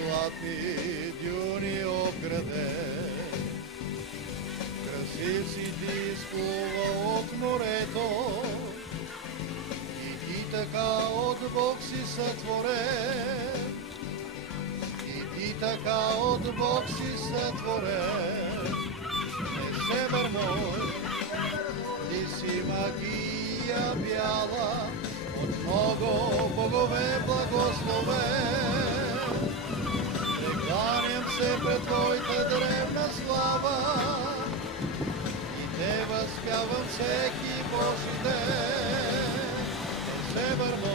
златни дюни обграде. Красив си ти изплува от морето и ти така от Бог си сътворен. И ти така от Бог си сътворен. Север мой, ти си магия бяла, от много богове благословен. Прекланям се пред твоята древна слава и те възпявам всеки Божи ден. Север мой,